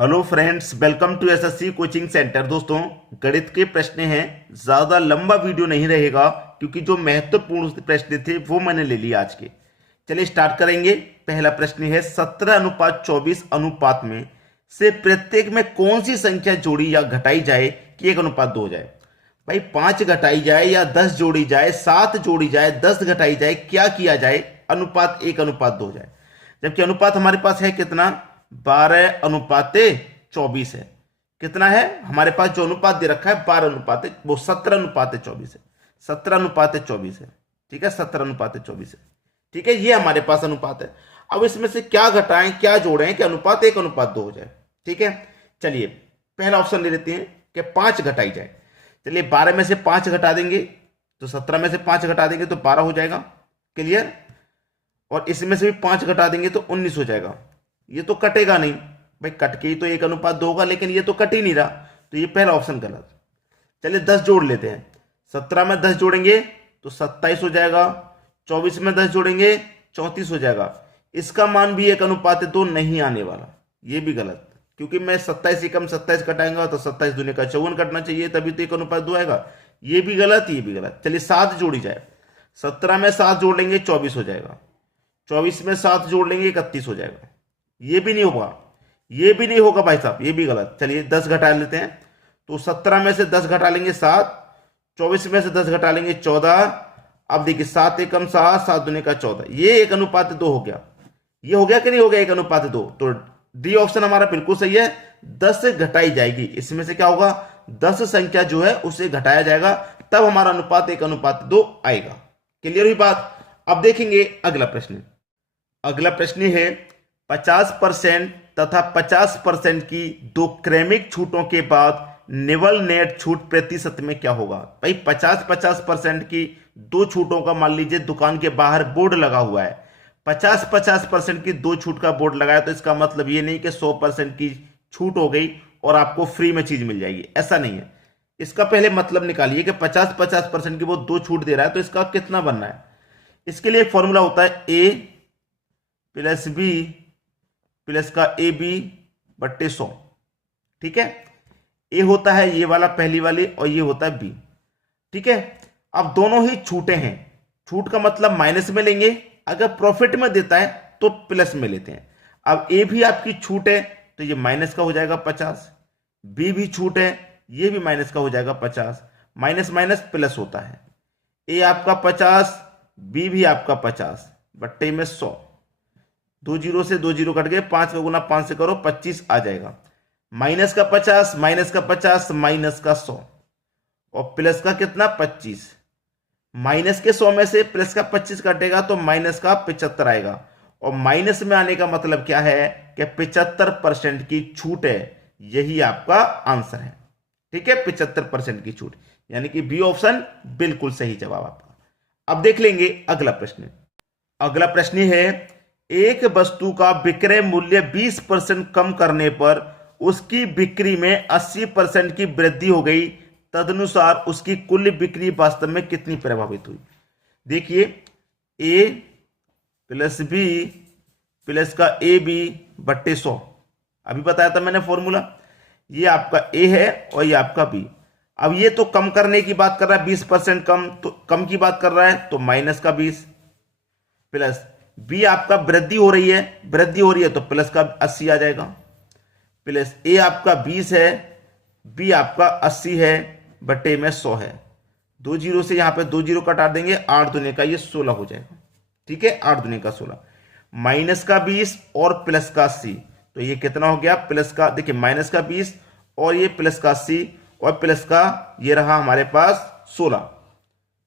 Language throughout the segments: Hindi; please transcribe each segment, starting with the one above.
Hello friends, welcome to SSC coaching centre. दोस्तों, गणित के प्रश्न हैं, ज़्यादा लंबा वीडियो नहीं रहेगा क्योंकि जो महत्वपूर्ण प्रश्न थे वो मैंने ले लिए आज के। चलिए स्टार्ट करेंगे। पहला प्रश्न है 17:24 अनुपात में से प्रत्येक में कौन सी संख्या जोड़ी या घटाई जाए कि 1:2 हो जाए। भाई 5 घटाई जाए या 10 जोड़ी जाए, 7 जोड़ी जाए, 10 घटाई जाए, क्या किया जाए अनुपात 1:2 हो जाए। जबकि अनुपात हमारे पास है कितना, 12:24 है। कितना है हमारे पास जो अनुपात दे रखा है 12 वो 17:24 है। 17:24 है, ठीक है, 17:24 है, ठीक है। ये हमारे पास अनुपात है। अब इसमें से क्या घटाएं क्या जोड़ें कि अनुपात 1:2 हो जाए, ठीक है। चलिए पहला ऑप्शन ले लेते हैं कि 5 घटाई जाए। चलिए 12 में से 5 घटा देंगे तो 17 में से 5 घटा देंगे तो 12 हो जाएगा, क्लियर। और इसमें से भी 5 घटा देंगे तो 19 हो जाएगा। ये तो कटेगा नहीं भाई, कट के ही तो 1:2 होगा, लेकिन ये तो कट ही नहीं रहा, तो ये पहला ऑप्शन गलत। चलिए 10 जोड़ लेते हैं। 17 में 10 जोड़ेंगे तो 27 हो जाएगा। 24 में 10 जोड़ेंगे 34 हो जाएगा। इसका मान भी 1:2 नहीं आने वाला, ये भी गलत, क्योंकि मैं 27 एकम 27 कटाएंगा तो 27 दूनी का 54 कटना चाहिए, तभी तो 1:2 आएगा। ये भी गलत, ये भी गलत। चलिए 7 जोड़ी जाए। 17 में 7 जोड़ लेंगे 24 हो जाएगा। 24 में 7 जोड़ लेंगे 31 हो जाएगा। ये भी नहीं होगा, ये भी नहीं होगा भाई साहब, ये भी गलत। चलिए 10 घटा लेते हैं तो 17 में से 10 घटा लेंगे 7, 24 में से 10 घटा लेंगे 14। अब देखिए 7 एकम 7, 7 दूनी का 14, ये 1:2 हो गया। ये हो गया कि नहीं हो गया 1:2? तो डी ऑप्शन हमारा बिल्कुल सही है। 10 घटाई जाएगी, इसमें से क्या होगा, 10 संख्या जो है उसे घटाया जाएगा, तब हमारा अनुपात 1:2 आएगा। क्लियर हुई बात। अब देखेंगे अगला प्रश्न। अगला प्रश्न है 50% तथा 50% की दो क्रमिक छूटों के बाद निवल नेट छूट प्रतिशत में क्या होगा। भाई 50% की दो छूटों का, मान लीजिए दुकान के बाहर बोर्ड लगा हुआ है, 50% की दो छूट का बोर्ड लगाया, तो इसका मतलब ये नहीं कि 100% की छूट हो गई और आपको फ्री में चीज मिल जाएगी, ऐसा नहीं है। इसका पहले मतलब निकालिए कि 50% की वो दो छूट दे रहा है, तो इसका कितना बनना है। इसके लिए एक फॉर्मूला होता है ए प्लस बी प्लस का ए बी बट्टे 100, ठीक है। ए होता है ये वाला पहली वाली और ये होता है बी, ठीक है। अब दोनों ही छूटे हैं, छूट का मतलब माइनस में लेंगे, अगर प्रॉफिट में देता है तो प्लस में लेते हैं। अब ए भी आपकी छूट है तो ये माइनस का हो जाएगा 50, बी भी छूट है, ये भी माइनस का हो जाएगा 50। माइनस माइनस प्लस होता है। ए आपका 50, बी भी आपका 50 बट्टे में 100। 2 जीरो से 2 जीरो कट गए, 5 का गुना 5 से करो 25 आ जाएगा। माइनस का 50 माइनस का 50 माइनस का 100 और प्लस का कितना 25। माइनस के 100 में से प्लस का 25 कटेगा तो माइनस का 75 आएगा। और माइनस में आने का मतलब क्या है कि 75% की छूट है, यही आपका आंसर है, ठीक है। 75% की छूट, यानी कि बी ऑप्शन बिल्कुल सही जवाब आपका। अब देख लेंगे अगला प्रश्न। अगला प्रश्न है एक वस्तु का विक्रय मूल्य 20% कम करने पर उसकी बिक्री में 80% की वृद्धि हो गई, तदनुसार उसकी कुल बिक्री वास्तव में कितनी प्रभावित हुई। देखिए ए प्लस बी प्लस का ए बी बट्टे 100, अभी बताया था मैंने फॉर्मूला। ये आपका ए है और ये आपका बी। अब ये तो कम करने की बात कर रहा है, 20% कम, तो कम की बात कर रहा है तो माइनस का 20 प्लस बी आपका वृद्धि हो रही है, वृद्धि हो रही है तो प्लस का 80 आ जाएगा। प्लस ए आपका 20 है, बी आपका 80 है बटे में 100 है। 2 जीरो से यहां पे 2 जीरो कटा देंगे, 8 दूने का ये 16 हो जाएगा, ठीक है। 8 दूने का 16, माइनस का 20 और प्लस का 80, तो ये कितना हो गया, प्लस का, देखिए माइनस का 20 और ये प्लस का 80 और प्लस का ये रहा हमारे पास 16,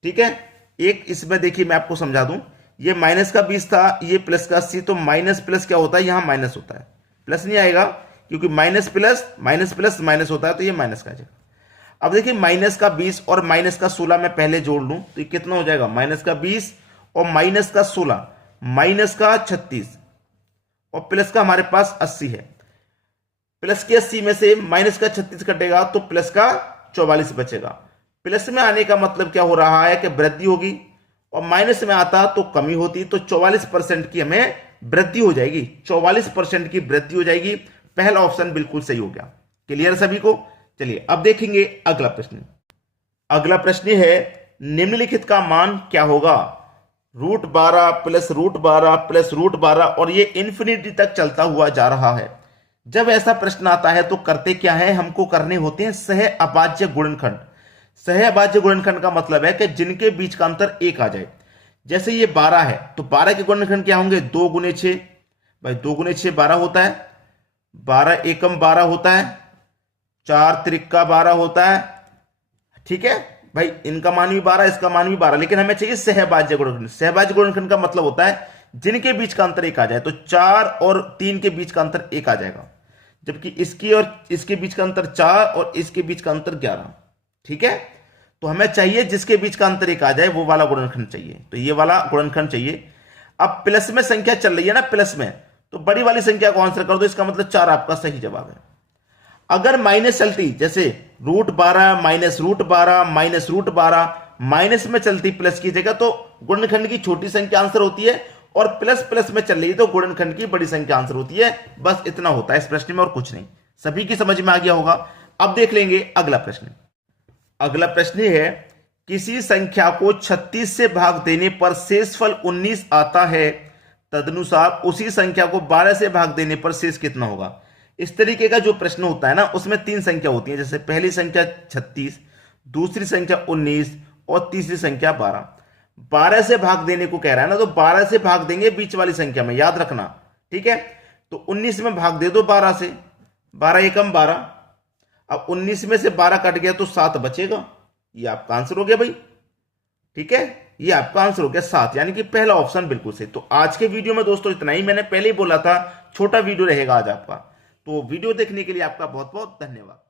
ठीक है। एक इसमें देखिए मैं आपको समझा दूं, ये माइनस का 20 था, ये प्लस का 80, तो माइनस प्लस क्या होता है, यहां माइनस होता है, प्लस नहीं आएगा, क्योंकि माइनस प्लस माइनस होता है, तो ये माइनस का आ जाएगा। अब देखिए माइनस का 20 और माइनस का 16 मैं पहले जोड़ लूं तो ये कितना हो जाएगा, माइनस का 20 और माइनस का 16, माइनस का 36 और प्लस का हमारे पास 80 है। प्लस के 80 में से माइनस का 36 कटेगा तो प्लस का 44 बचेगा। प्लस में आने का मतलब क्या हो रहा है कि वृद्धि होगी, और माइनस में आता तो कमी होती, तो 44% की हमें वृद्धि हो जाएगी, 44% की वृद्धि हो जाएगी। पहला ऑप्शन बिल्कुल सही हो गया। क्लियर सभी को? चलिए अब देखेंगे अगला प्रश्न। अगला प्रश्न है निम्नलिखित का मान क्या होगा? √12 प्लस √12 प्लस √12 और ये इंफिनिटी तक चलता हुआ जा रहा है। जब ऐसा प्रश्न आता है तो करते क्या है, हमको करने होते हैं सह अभाज्य गुणनखंड। सह अभाज्य गुणनखंड का मतलब है कि जिनके बीच का अंतर 1 आ जाए। जैसे ये 12 है तो 12 के गुणनखंड क्या होंगे? 2 गुने 6, भाई 2 गुने 6 12 होता है, 12 एकम 12 होता है, 4 त्रिका 12 होता है। ठीक है भाई, इनका मान भी 12, इसका मान भी 12, लेकिन हमें चाहिए सहभाज्य गुणनखंड। सहभाज्य गुणनखंड का मतलब होता है जिनके बीच का अंतर 1 आ जाए। तो 4 और 3 के बीच का अंतर 1 आ जाएगा, जबकि इसकी और इसके बीच का अंतर 4 और इसके बीच का अंतर 11। ठीक है, तो हमें चाहिए जिसके बीच का अंतर 1 आ जाए वो वाला गुणनखंड चाहिए, तो ये वाला गुणनखंड चाहिए। अब प्लस में संख्या चल रही है ना, प्लस में, तो बड़ी वाली संख्या को आंसर कर दो, इसका मतलब 4 आपका सही जवाब है। अगर माइनस चलती, जैसे √12 माइनस √12 माइनस √12, माइनस में चलती प्लस की जगह, तो गुणनखंड की छोटी संख्या आंसर होती है, और प्लस प्लस में चल रही है तो गुणनखंड की बड़ी संख्या आंसर होती है। बस इतना होता है इस प्रश्न में और कुछ नहीं। सभी की समझ में आ गया होगा। अब देख लेंगे अगला प्रश्न। अगला प्रश्न है किसी संख्या को 36 से भाग देने पर शेषफल 19 आता है, तदनुसार उसी संख्या को 12 से भाग देने पर शेष कितना होगा? इस तरीके का जो प्रश्न होता है ना, उसमें 3 संख्या होती है, जैसे पहली संख्या 36, दूसरी संख्या 19 और तीसरी संख्या 12। 12 से भाग देने को कह रहा है ना, तो 12 से भाग देंगे बीच वाली संख्या में, याद रखना। ठीक है, तो 19 में भाग दे दो 12 से, 12 एकम 12। अब 19 में से 12 कट गया तो 7 बचेगा, ये आपका आंसर हो गया भाई। ठीक है, ये आपका आंसर हो गया 7, यानी कि पहला ऑप्शन बिल्कुल सही। तो आज के वीडियो में दोस्तों इतना ही। मैंने पहले ही बोला था छोटा वीडियो रहेगा आज आपका, तो वीडियो देखने के लिए आपका बहुत बहुत धन्यवाद।